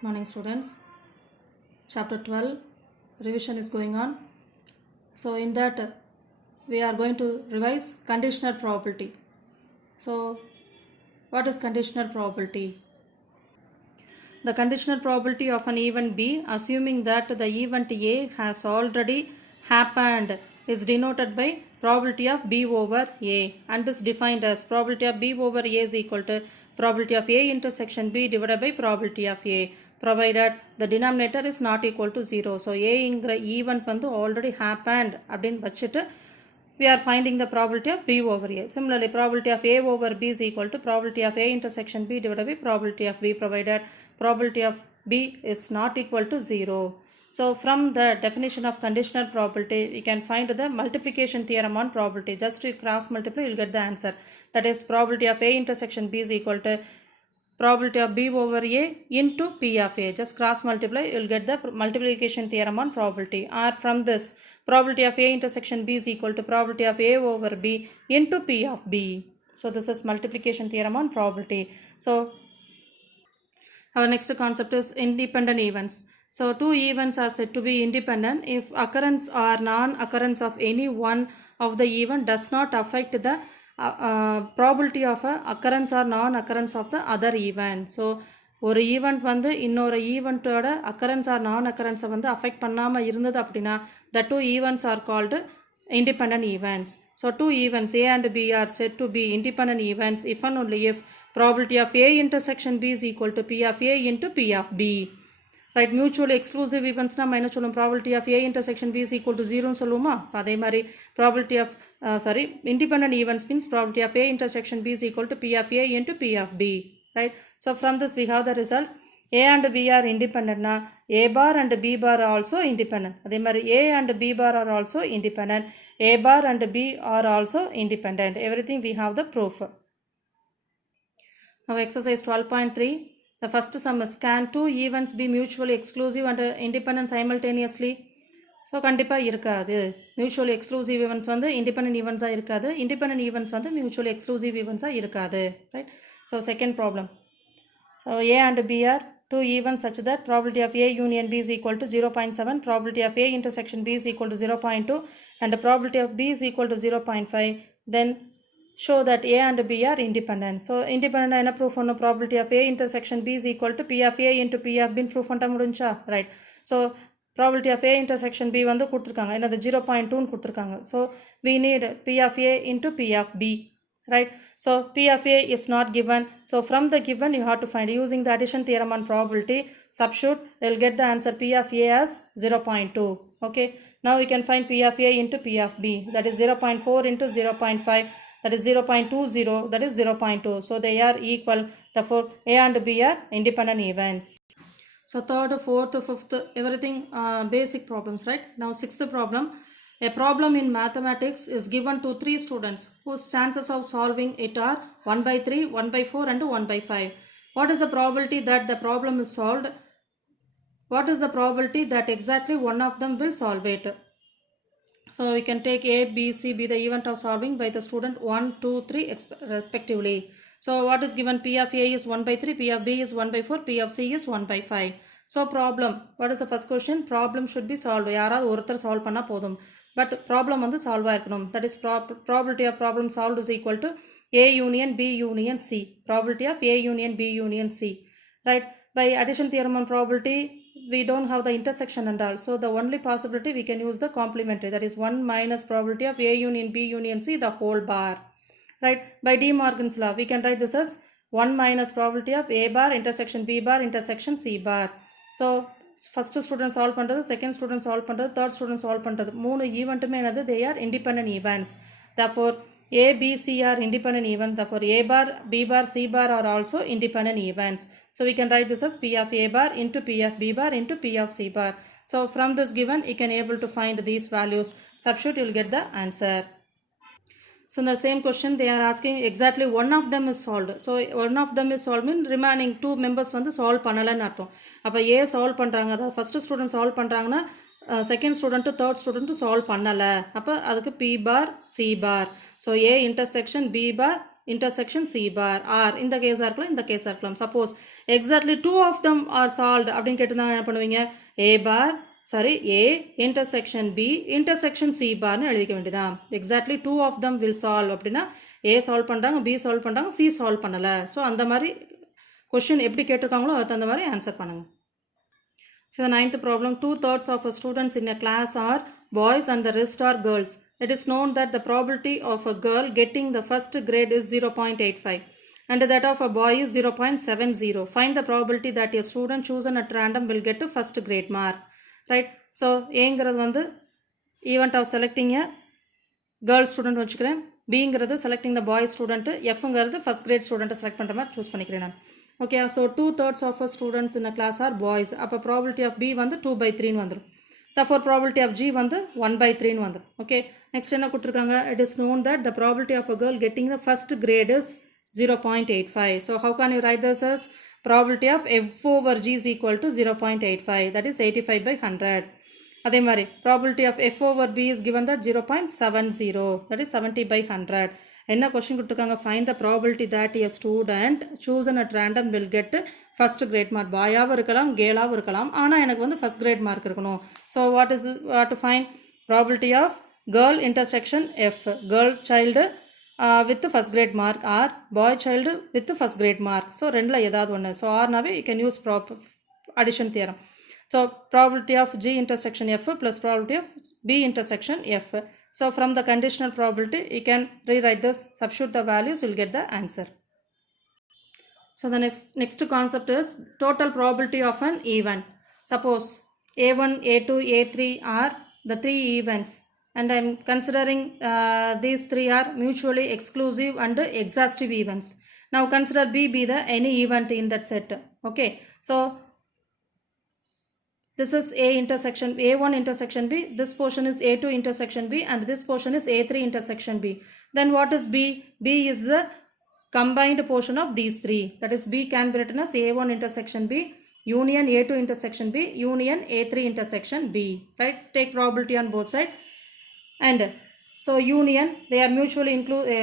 Morning students. Chapter 12 revision is going on. So in that we are going to revise conditional probability. So what is conditional probability? The conditional probability of an event B, assuming that the event A has already happened, is denoted by probability of B over A, and is defined as probability of B over A is equal to probability of A intersection B divided by probability of A, provided the denominator is not equal to 0. So A ingra event vandu already happened அப்படின் வச்சிட்டு we are finding the probability of B over A. Similarly, probability of A over B is equal to probability of A intersection B divided by probability of B, provided probability of B is not equal to 0. So from the definition of conditional probability, we can find the multiplication theorem on probability. Just to cross multiply, you will get the answer. That is, probability of A intersection B is equal to probability of B over A into P of A. Just cross multiply, you will get the multiplication theorem on probability. Or from this, probability of A intersection B is equal to probability of A over B into P of B. So this is multiplication theorem on probability. So our next concept is independent events. So two events are said to be independent if occurrence or non-occurrence of any one of the event does not affect the probability of occurrence or non-occurrence of the other event. So ஒரு event வந்து இன்னொரு ஈவெண்ட்டோட occurrence R நான் அக்கரன்ஸை வந்து affect பண்ணாமல் இருந்தது அப்படின்னா the two events are called independent events. So two events A and B are said to be independent events if and only if probability of A intersection B is equal to P of A into P of B. Right, mutually exclusive events na என்ன சொல்லும் probability of A intersection B is equal to 0 னு சொல்லுமா? அதே மாதிரி probability of independent events means probability of A intersection B is equal to P of A into P of B. Right, so from this we have the result A and B are independent na A bar and B bar are also independent. அதே மாதிரி A and B bar are also independent. A bar and B are also independent. Everything we have the proof. Now exercise 12.3. The first sum is, can two events be mutually exclusive and independent simultaneously? So கண்டிப்பாக இருக்காது. Mutually exclusive events வந்து independent events இருக்காது. Independent events வந்து mutually exclusive events இருக்காது. Right? So second problem. So A and B are two events such that probability of A union B is equal to 0.7, probability of A intersection B is equal to 0.2 and the probability of B is equal to 0.5. Then show that A and B are independent. So independent என்ன proof பண்ணு? Probability of A intersection B is equal to P of A into P of B proof பண்ண முடிஞ்சா? Right. So probability of A intersection B வந்து கொடுத்துருக்காங்க. என்னது 0.2 கொடுத்துருக்காங்க. So we need P of A into P of B. Right. So P of A is not given. So from the given you have to find, using the addition theorem on probability, substitute, you will get the answer P of A as 0.2. Okay. Now we can find P of A into P of B. That is 0.4 into 0.5. That is 0.20, that is 0.2. So they are equal. Therefore, A and B are independent events. So third, fourth, fifth, everything basic problems, right? Now sixth problem. A problem in mathematics is given to 3 students whose chances of solving it are 1 by 3, 1 by 4 and 1 by 5. What is the probability that the problem is solved? What is the probability that exactly one of them will solve it? So we can take A, B, C be the event of solving by the student 1, 2, 3 respectively. So what is given? P of A is 1 by 3, P of B is 1 by 4, P of C is 1 by 5. So problem, what is the first question? Problem should be solved. யாராவது ஒருத்தர் solve பண்ணா போதும். But problem வந்து solve ஆயிருக்கணும். That is probability of problem solved is equal to A union B union C. Probability of A union B union C. Right? By addition theorem on probability, we don't have the intersection and all. So the only possibility we can use the complementary. That is 1 minus probability of A union B union C the whole bar. Right? By De Morgan's law, we can write this as 1 minus probability of A bar intersection B bar intersection C bar. So first student solve பண்றது, second student solve பண்றது, third student solve பண்றது, மூணு ஈவெண்ட்டுமே என்னது? They are independent events. Therefore A, B, C are independent events. Therefore A bar, B bar, C bar are also independent events. So we can write this as P of A bar into P of B bar into P of C bar. So from this given, you can able to find these values. Substitute, you will get the answer. So in the same question, they are asking exactly one of them is solved. So one of them is solved means remaining two members வந்து solve பண்ணலன்னு அர்த்தம். அப்போ A solve பண்ணுறாங்க, அதாவது first student solve பண்ணுறாங்கன்னா second student to third student to solve பண்ணலை. அப்போ அதுக்கு P bar, C bar. So A intersection B bar intersection C bar or in the case இருக்கலாம் இந்த case இருக்கலாம். Suppose exactly two of them are solved அப்படின்னு கேட்டிருந்தாங்க என்ன பண்ணுவீங்க A intersection B intersection C barனு எழுதிக்க வேண்டியதான். Exactly two of them will solve அப்படின்னா A solve பண்ணுறாங்க B solve பண்ணுறாங்க C solve பண்ணலை. ஸோ அந்த மாதிரி கொஷின் எப்படி கேட்டிருக்காங்களோ அதுக்கு தகுந்த மாதிரி ஆன்சர் பண்ணுங்க. So the ninth problem, 2/3 of students in a class are boys and the rest are girls. It is known that the probability of a girl getting the first grade is 0.85 and that of a boy is 0.70. Find the probability that a student chosen at random will get the first grade mark. Right? So ஏங்கிறது வந்து event of selecting a girl student வச்சுக்கிறேன். Bங்கிறது selecting the boy student. Fங்கிறது first grade student select பண்ணுற மாதிரி choose பண்ணிக்கிறேன் நான். Okay, so 2/3 of students in a class are boys. அப்போ probability of B வந்து 2/3 வந்துடும். Therefore probability of G வந்து 1/3 வந்துடும். Okay, next என்ன கொடுத்துருக்காங்க? It is known that the probability of a girl getting the first grade is 0.85. So how can you write this as probability of F over G is equal to 0.85, that is 85/100. அதே மாதிரி probability of F over B is given that 0.70, that is 70/100. என்ன question கொடுத்துருக்காங்க? Find the probability that a student chosen at random will get first grade mark. பாயாகவும் இருக்கலாம் கேலாகவும் இருக்கலாம், ஆனால் எனக்கு வந்து ஃபர்ஸ்ட் கிரேட் மார்க் இருக்கணும். So what to find probability of girl intersection F, girl child with first grade mark or boy child with first grade mark. So ரெண்டில் ஏதாவது ஒன்று. ஸோ ஆர்னாவே you can use addition theorem. So probability of G intersection F plus probability of B intersection F. So from the conditional probability you can rewrite this, substitute the values, you will get the answer. So the next concept is total probability of an event. Suppose A1, A2, A3 are the three events and I am considering these three are mutually exclusive and exhaustive events. Now consider B be the any event in that set. Okay, so this is A intersection A1 intersection B, this portion is A2 intersection B and this portion is A3 intersection B. Then what is B? B is the combined portion of these three. That is B can be written as A1 intersection B union A2 intersection B union A3 intersection B. Right? Take probability on both sides. And so union, they are mutually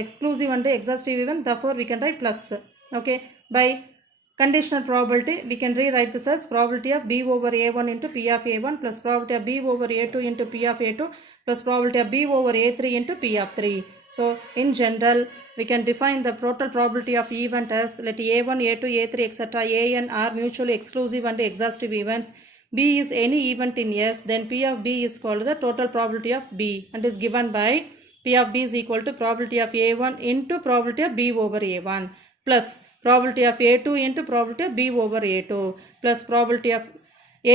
exclusive and exhaustive event, therefore we can write plus. Okay, by conditional probability we can rewrite this as probability of B over A1 into P of A1 plus probability of B over A2 into P of A2 plus probability of B over A3 into P of 3. So in general we can define the total probability of event as let A1, A2, A3 etc. An are mutually exclusive and exhaustive events. B is any event in S, then P of B is called the total probability of B and is given by P of B is equal to probability of A1 into probability of B over A1 plus probability of A2 into probability of B over A2 plus probability of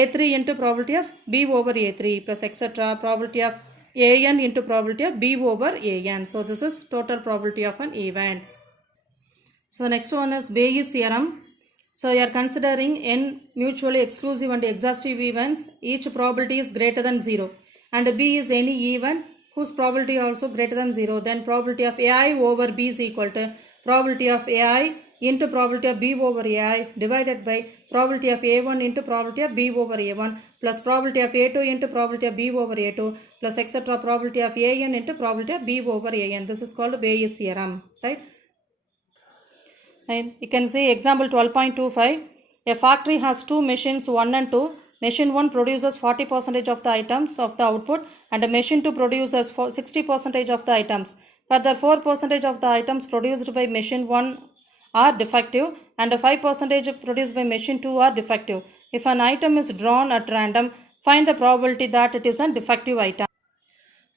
A3 into probability of B over A3 plus etc. probability of An into probability of B over An. So this is total probability of an event. So next one is Bayes' theorem. So you are considering n mutually exclusive and exhaustive events. Each probability is greater than 0 and B is any event whose probability also greater than 0. Then probability of AI over B is equal to probability of AI into probability of B over AI divided by probability of A1 into probability of B over A1 plus probability of A2 into probability of B over A2 plus etc. probability of An into probability of B over An. This is called Bayes' theorem, right? And you can see example 12.25. A factory has two machines 1 and 2. Machine 1 produces 40% of the items of the output and machine 2 produces 60% of the items. Further, 4% of the items produced by machine 1 are defective and 5% produced by machine 2 are defective. If an item is drawn at random, find the probability that it is a defective item.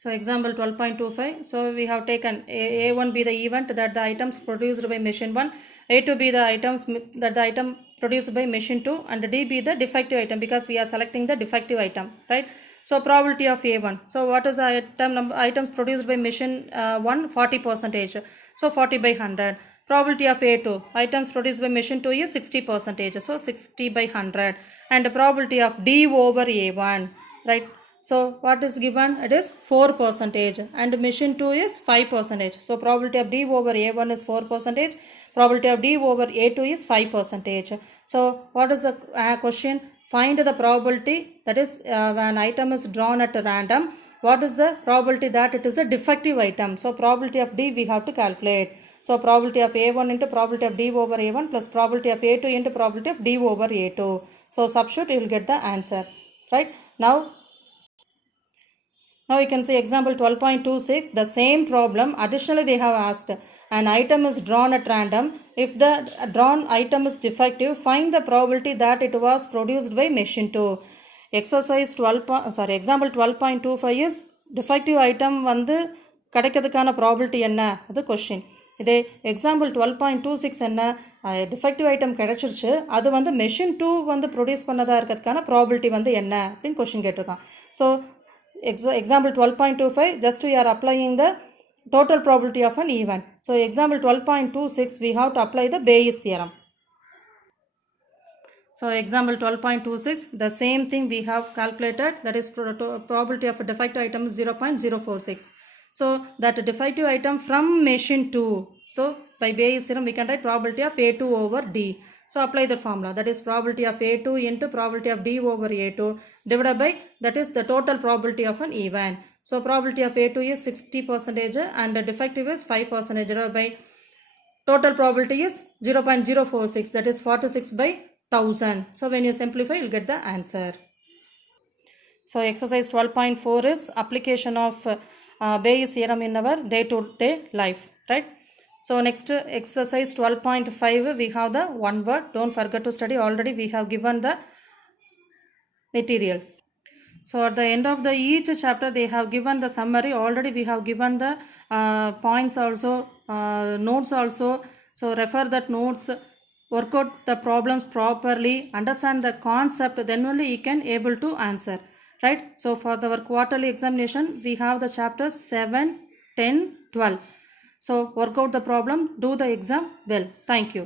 So example 12.25. So we have taken A1 be the event that the items produced by machine 1, A2 be the items that the item produced by machine 2 and D be the defective item because we are selecting the defective item, right? So probability of A1. So what is the items produced by machine 1? 40%. So 40/100. Probability of A2. Items produced by machine 2 is 60%. So 60/100. And the probability of D over A1. Right. So what is given? It is 4% and machine 2 is 5%. So probability of D over A1 is 4%. Probability of D over A2 is 5%. So what is the question? Find the probability, that is when item is drawn at random, what is the probability that it is a defective item? So probability of D we have to calculate. So probability of A1 into probability of D over A1 plus probability of A2 into probability of D over A2. So substitute, you will get the answer, right? Now you can see example 12.26, the same problem. Additionally, they have asked, an item is drawn at random. If the drawn item is defective, find the probability that it was produced by machine 2. Exercise 12, example 12.25 is defective item வந்து கிடைக்கிறதுக்கான probability என்ன, அது question. இதே example 12.26 என்ன, defective item கிடைச்சிருச்சு, அது வந்து machine 2 வந்து ப்ரொடியூஸ் பண்ணதாக இருக்கிறதுக்கான ப்ராபிலிட்டி வந்து என்ன அப்படின்னு கொஸ்டின் கேட்டிருக்கான். So example 12.25, just we are applying the total probability of an event. So example 12.26, we have to apply the Bayes theorem. So example 12.26, the same thing we have calculated, that is probability of a defective item is 0.046. So that defective item from machine 2, so by Bayes theorem we can write probability of A2 over D. So apply the formula, that is probability of A2 into probability of D over A2 divided by, that is the total probability of an event. So probability of A2 is 60% and the defective is 5% divided by total probability is 0.046, that is 46 by 1000. So when you simplify, you will get the answer. So exercise 12.4 is application of Bayes theorem in our day-to-day life, right? So next exercise 12.5, we have the one word. Don't forget to study. Already we have given the materials. So at the end of the each chapter, they have given the summary. Already we have given the points also, notes also. So refer that notes, work out the problems properly, understand the concept, then only you can able to answer, right? So for our quarterly examination, we have the chapters 7, 10, 12. So work out the problem, do the exam well. Thank you.